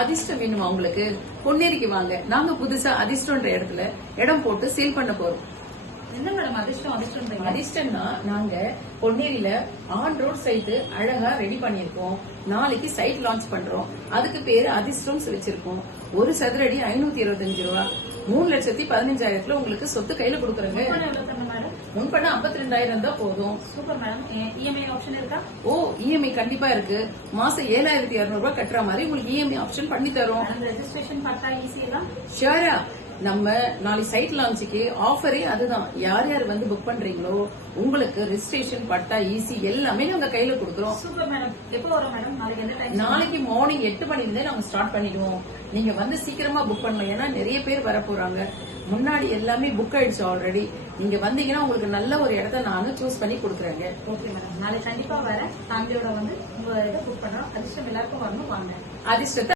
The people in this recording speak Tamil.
அதிர்ஷ்டம் வேணுமா உங்களுக்கு? பொன்னேரிக்கு வாங்க. நாங்க புதுசா அதிர்ஷ்டம்ன்ற இடத்துல இடம் போட்டு சேல் பண்ண போறோம். என்ன மேடம் அதிர்ஷ்டம்? அதிர்ஷ்டம்னா நாங்க பொன்னேரியில ஆன் ரோட் சைட் அழகா ரெடி பண்ணிருக்கோம். நாளைக்கு சைட் லான்ச் பண்றோம். அதுக்கு பேரு அதிர்ஷ்டம் வச்சிருக்கோம். ஒரு சதுரடி 525 ரூபா. 3,15,000 உங்களுக்கு சொத்து கையில கொடுக்குறேங்க. முன்பணம் 52,000 தான் போதும். Super madam. இஎம்ஐ ஆப்ஷன் இருக்கா? ஓ, இஎம்ஐ கண்டிப்பா இருக்கு. மாசம் 7,200 ரூபாய் கட்டுற மாதிரி உங்களுக்கு இஎம்ஐ ஆப்ஷன் பண்ணி தரோம். ரெஜிஸ்ட்ரேஷன் பட்டா ஈஸியா? ஷியரா. நம்ம நாளைக்கு சைட் லான்ச்சுக்கு ஆஃபரே அதுதான். யார் யார் வந்து புக் பண்றீங்களோ உங்களுக்கு ரெஜிஸ்ட்ரேஷன் பட்டா ஈஸி எல்லாமே உங்க கையில கொடுக்குறோம். Super madam. எப்போ வரும் மேடம்? நாளைக்கு எந்த டைம்? நாளைக்கு மார்னிங் 8 மணில நாங்க ஸ்டார்ட் பண்ணிடுவோம். நீங்க வந்து சீக்கிரமா புக் பண்ணலாம். ஏன்னா நிறைய பேர் வர போறாங்க. முன்னாடி எல்லாமே புக் ஆயிடுச்சு ஆல்ரெடி. நீங்க வந்தீங்கன்னா உங்களுக்கு நல்ல ஒரு இடத்த நானும் சூஸ் பண்ணி கொடுக்குறேங்க. Okay madam. நாளைக்கு கண்டிப்பா வரேன். ஃபேமிலியோட வந்து உங்க இதை புக் பண்றோம். அதிர்ஷ்டம் எல்லாருக்கும் வரணும். வாங்க. அதிர்ஷ்டத்தை